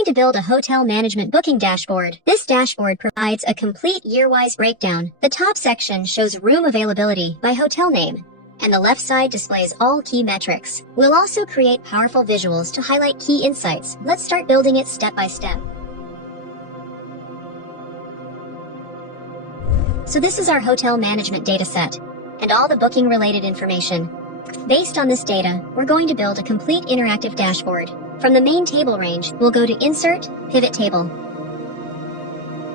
going to build a hotel management booking dashboard. This dashboard provides a complete year-wise breakdown. The top section shows room availability by hotel name, and the left side displays all key metrics. We'll also create powerful visuals to highlight key insights. Let's start building it step by step. So this is our hotel management data set, and all the booking related information. Based on this data, we're going to build a complete interactive dashboard. From the main table range, we'll go to Insert, Pivot Table,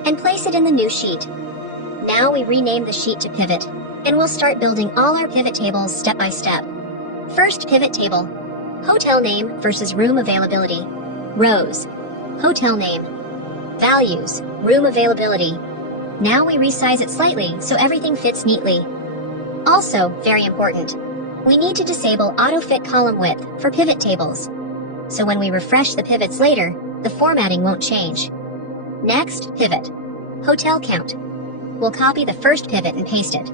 and place it in the new sheet. Now we rename the sheet to Pivot, and we'll start building all our pivot tables step by step. First pivot table, hotel name versus room availability. Rows, hotel name. Values, room availability. Now we resize it slightly so everything fits neatly. Also, very important, we need to disable auto-fit column width for pivot tables, so when we refresh the pivots later, the formatting won't change. Next, pivot, hotel count. We'll copy the first pivot and paste it.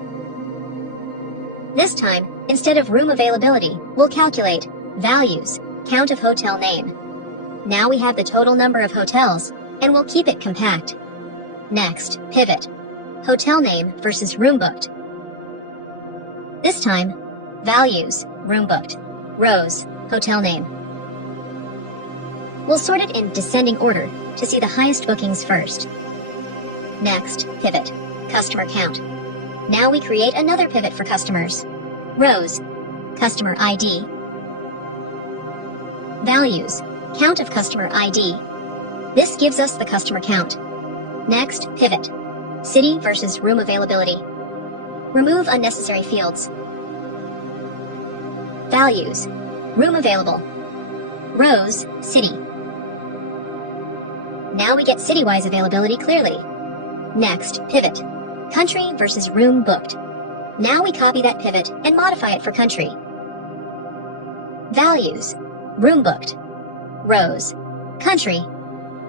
This time, instead of room availability, we'll calculate values, count of hotel name. Now we have the total number of hotels, and we'll keep it compact. Next, pivot, hotel name versus room booked. This time, values, room booked, rows, hotel name. We'll sort it in descending order to see the highest bookings first. Next, pivot, customer count. Now we create another pivot for customers. Rows, customer ID. Values, count of customer ID. This gives us the customer count. Next, pivot, city versus room availability. Remove unnecessary fields. Values, room available. Rows, city. Now we get city-wise availability clearly. Next, pivot, country versus room booked. Now we copy that pivot and modify it for country. Values, room booked. Rows, country.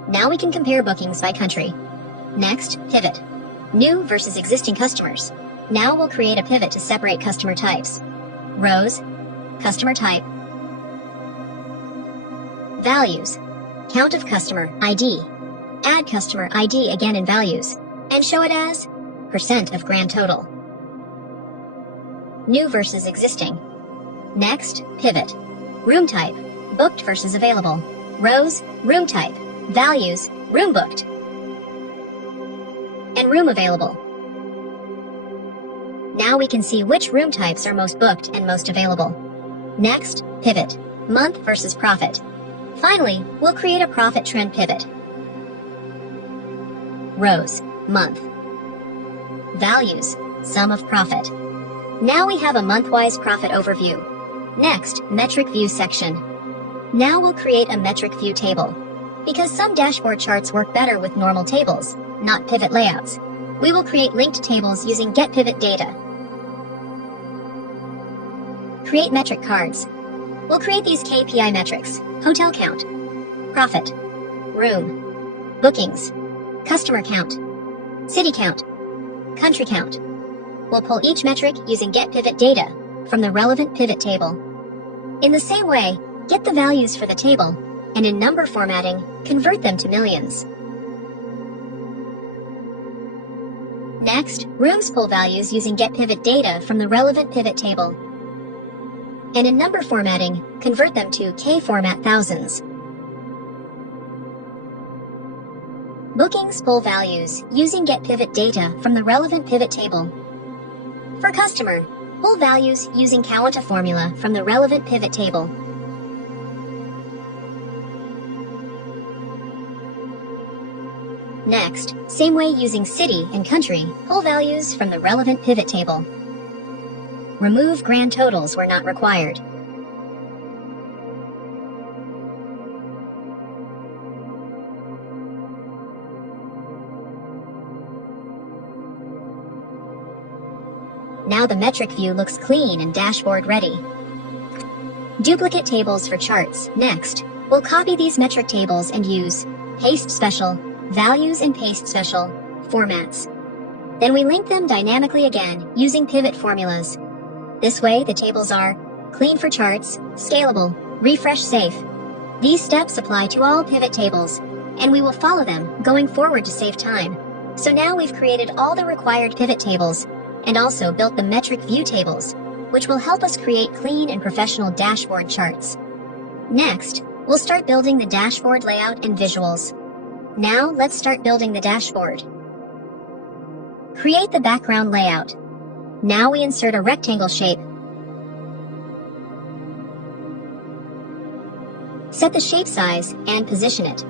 Now we can compare bookings by country. Next, pivot, new versus existing customers. Now we'll create a pivot to separate customer types. Rows, customer type. Values, count of customer ID. Add customer ID again in values, and show it as % of grand total. New versus existing. Next, pivot, room type, booked versus available. Rows, room type. Values, room booked. And room available. Now we can see which room types are most booked and most available. Next, pivot, month versus profit. Finally, we'll create a profit trend pivot. Rows, month. Values, sum of profit. Now we have a month-wise profit overview. Next, metric view section. Now we'll create a metric view table. Because some dashboard charts work better with normal tables, not pivot layouts, we will create linked tables using getPivotData. Create metric cards. We'll create these KPI metrics: hotel count, profit, room, bookings, customer count, city count, country count. We'll pull each metric using getPivotData from the relevant pivot table. In the same way, get the values for the table, and in number formatting, convert them to millions. Next, rooms pull values using getPivotData from the relevant pivot table. And in number formatting, convert them to K-format thousands. Bookings pull values using getPivotData from the relevant pivot table. For customer, pull values using Kawanta formula from the relevant pivot table. Next, same way using city and country, pull values from the relevant pivot table. Remove grand totals where not required. Now the metric view looks clean and dashboard ready. Duplicate tables for charts. Next, we'll copy these metric tables and use paste special, values and paste special, formats. Then we link them dynamically again using pivot formulas. This way the tables are clean for charts, scalable, refresh safe. These steps apply to all pivot tables, and we will follow them going forward to save time. So now we've created all the required pivot tables, and also built the metric view tables, which will help us create clean and professional dashboard charts. Next, we'll start building the dashboard layout and visuals. Now let's start building the dashboard. Create the background layout. Now we insert a rectangle shape. Set the shape size and position it.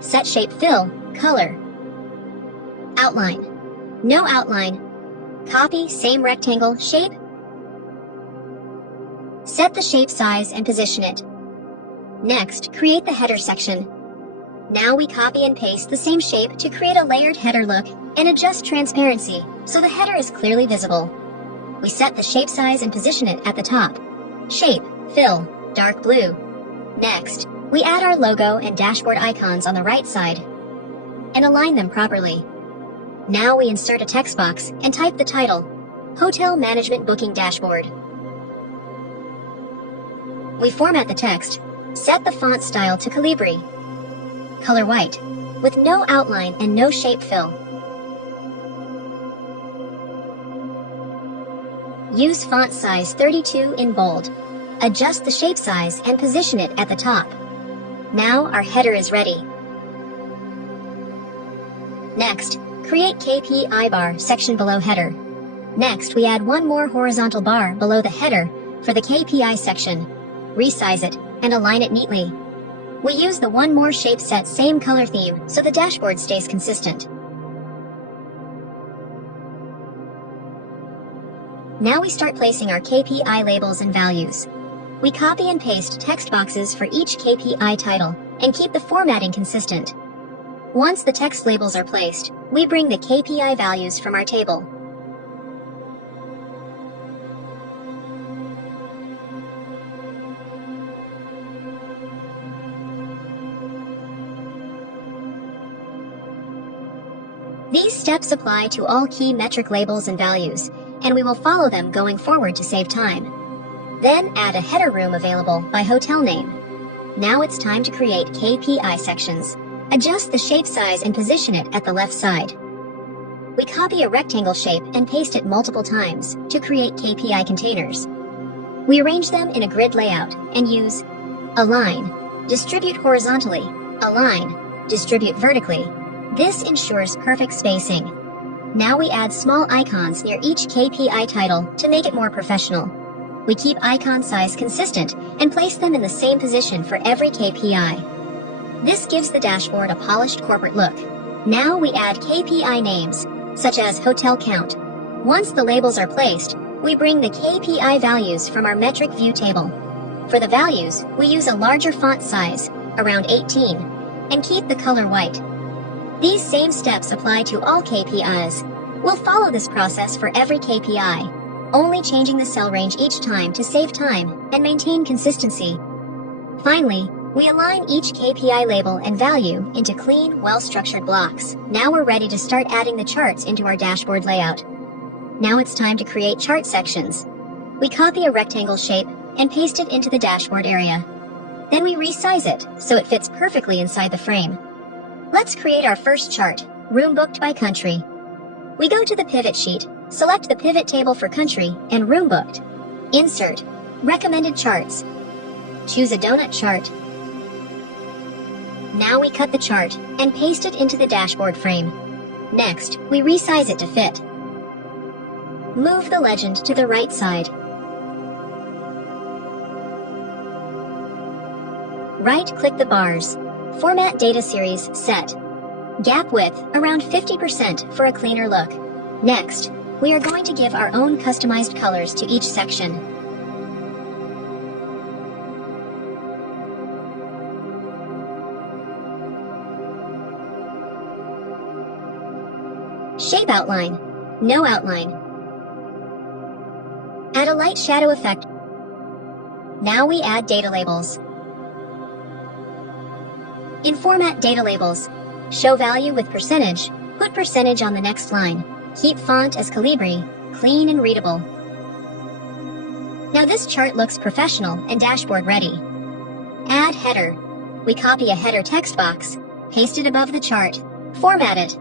Set shape fill, color. Outline. No outline. Copy same rectangle shape. Set the shape size and position it. Next, create the header section. Now we copy and paste the same shape to create a layered header look and adjust transparency so the header is clearly visible. We set the shape size and position it at the top. Shape, fill, dark blue. Next, we add our logo and dashboard icons on the right side and align them properly. Now we insert a text box and type the title, Hotel Management Booking Dashboard. We format the text, set the font style to Calibri, color white, with no outline and no shape fill. Use font size 32 in bold. Adjust the shape size and position it at the top. Now our header is ready. Next, create KPI bar section below header. Next, we add one more horizontal bar below the header for the KPI section. Resize it and align it neatly. We use the one more shape set same color theme so the dashboard stays consistent. Now we start placing our KPI labels and values. We copy and paste text boxes for each KPI title and keep the formatting consistent. Once the text labels are placed, we bring the KPI values from our table. These steps apply to all key metric labels and values, and we will follow them going forward to save time. Then add a header room available by hotel name. Now it's time to create KPI sections. Adjust the shape size and position it at the left side. We copy a rectangle shape and paste it multiple times to create KPI containers. We arrange them in a grid layout and use Align, Distribute horizontally, Align, Distribute vertically. This ensures perfect spacing. Now we add small icons near each KPI title to make it more professional. We keep icon size consistent and place them in the same position for every KPI. This gives the dashboard a polished corporate look. Now we add KPI names, such as hotel count. Once the labels are placed, we bring the KPI values from our metric view table. For the values, we use a larger font size, around 18, and keep the color white. These same steps apply to all KPIs. We'll follow this process for every KPI, only changing the cell range each time to save time and maintain consistency. Finally, we align each KPI label and value into clean, well-structured blocks. Now we're ready to start adding the charts into our dashboard layout. Now it's time to create chart sections. We copy a rectangle shape and paste it into the dashboard area. Then we resize it so it fits perfectly inside the frame. Let's create our first chart, room booked by country. We go to the pivot sheet, select the pivot table for country and room booked. Insert, recommended charts. Choose a donut chart. Now we cut the chart and paste it into the dashboard frame. Next, we resize it to fit. Move the legend to the right side. Right-click the bars. Format data series set. Gap width around 50% for a cleaner look. Next, we are going to give our own customized colors to each section. Shape outline. No outline. Add a light shadow effect. Now we add data labels. In Format Data Labels, show value with percentage, put percentage on the next line. Keep font as Calibri, clean and readable. Now this chart looks professional and dashboard ready. Add header. We copy a header text box, paste it above the chart, format it,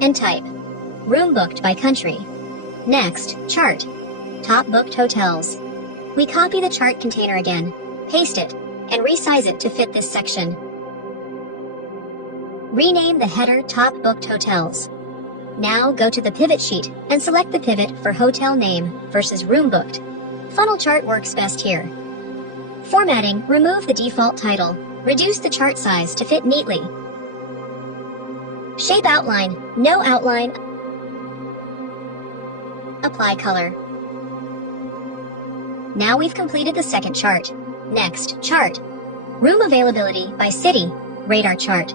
and type room booked by country. Next, chart, top booked hotels. We copy the chart container again, paste it, and resize it to fit this section. Rename the header top booked hotels. Now go to the pivot sheet and select the pivot for hotel name versus room booked. Funnel chart works best here. Formatting, remove the default title. Reduce the chart size to fit neatly. Shape outline, no outline. Apply color. Now we've completed the second chart. Next, chart. Room availability by city, radar chart.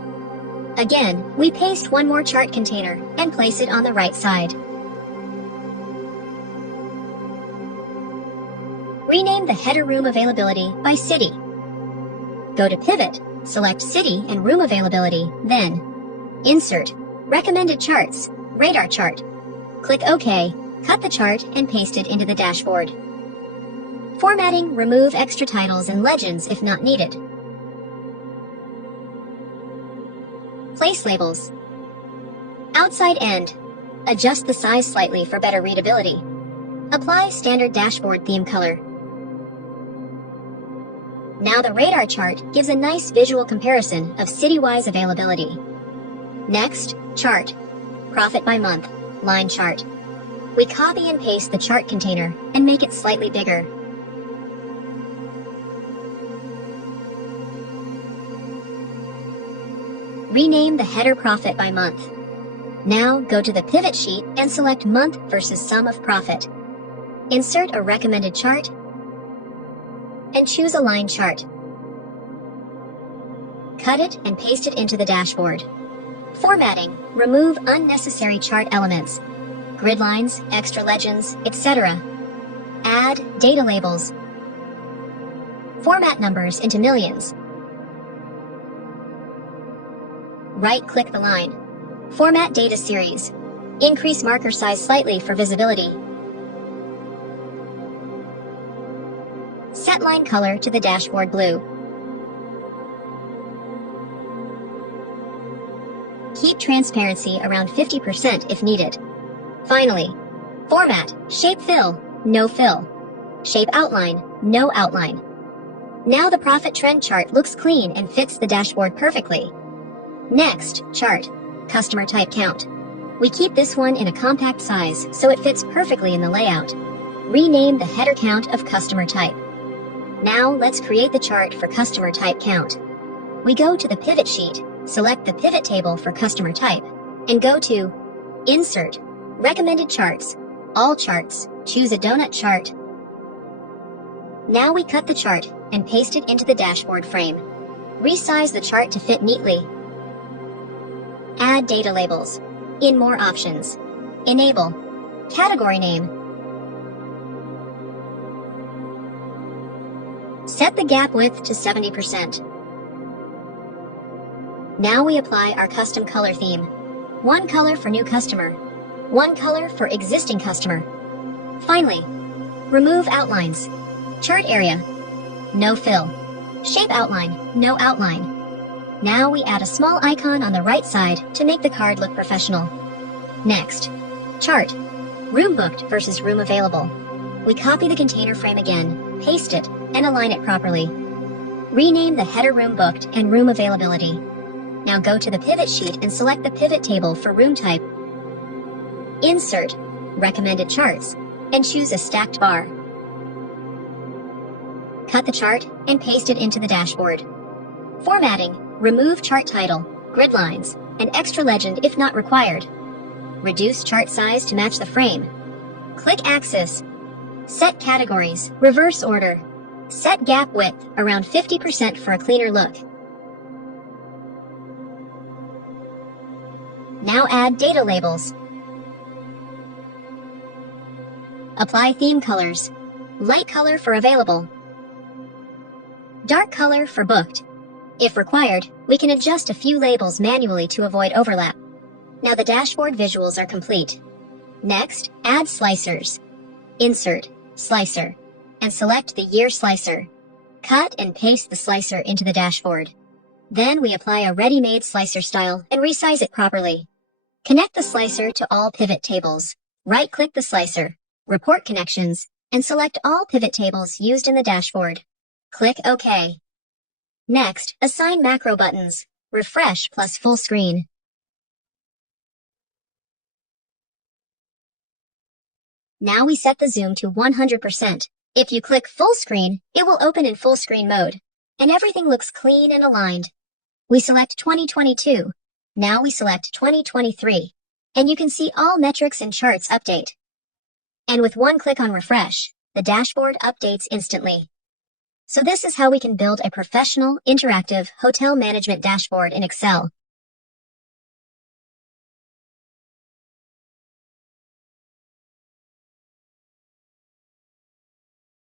Again, we paste one more chart container and place it on the right side. Rename the header room availability by city. Go to Pivot, select City and Room Availability, then Insert, Recommended Charts, Radar Chart. Click OK, cut the chart and paste it into the dashboard. Formatting, remove extra titles and legends if not needed. Place labels. Outside end. Adjust the size slightly for better readability. Apply standard dashboard theme color. Now the radar chart gives a nice visual comparison of city-wise availability. Next, chart. Profit by month, line chart. We copy and paste the chart container and make it slightly bigger. Rename the header profit by month. Now go to the pivot sheet and select month versus sum of profit. Insert a recommended chart and choose a line chart. Cut it and paste it into the dashboard. Formatting, remove unnecessary chart elements, grid lines, extra legends, etc. Add data labels. Format numbers into millions. Right-click the line. Format data series. Increase marker size slightly for visibility. Set line color to the dashboard blue. Keep transparency around 50% if needed. Finally, format, shape fill, no fill. Shape outline, no outline. Now the profit trend chart looks clean and fits the dashboard perfectly. Next, chart, customer type count. We keep this one in a compact size so it fits perfectly in the layout. Rename the header count of customer type. Now let's create the chart for customer type count. We go to the pivot sheet, select the pivot table for customer type, and go to Insert, Recommended Charts, All Charts, choose a donut chart. Now we cut the chart and paste it into the dashboard frame. Resize the chart to fit neatly. Add data labels. In more options. Enable. Category name. Set the gap width to 70%. Now we apply our custom color theme. One color for new customer. One color for existing customer. Finally, remove outlines. Chart area. No fill. Shape outline. No outline. Now we add a small icon on the right side to make the card look professional. Next, chart. Room booked versus room available. We copy the container frame again, paste it, and align it properly. Rename the header room booked and room availability. Now go to the pivot sheet and select the pivot table for room type. Insert, recommended charts, and choose a stacked bar. Cut the chart and paste it into the dashboard. Formatting, remove chart title, grid lines, and extra legend if not required. Reduce chart size to match the frame. Click axis. Set categories, reverse order. Set gap width around 50% for a cleaner look. Now add data labels. Apply theme colors. Light color for available. Dark color for booked. If required, we can adjust a few labels manually to avoid overlap. Now the dashboard visuals are complete. Next, add slicers. Insert, slicer, and select the year slicer. Cut and paste the slicer into the dashboard. Then we apply a ready-made slicer style and resize it properly. Connect the slicer to all pivot tables. Right-click the slicer, report connections, and select all pivot tables used in the dashboard. Click OK. Next, assign macro buttons, refresh plus full screen. Now we set the zoom to 100%. If you click full screen, it will open in full screen mode, and everything looks clean and aligned. We select 2022. Now we select 2023, and you can see all metrics and charts update. And with one click on refresh, the dashboard updates instantly. So this is how we can build a professional, interactive hotel management dashboard in Excel.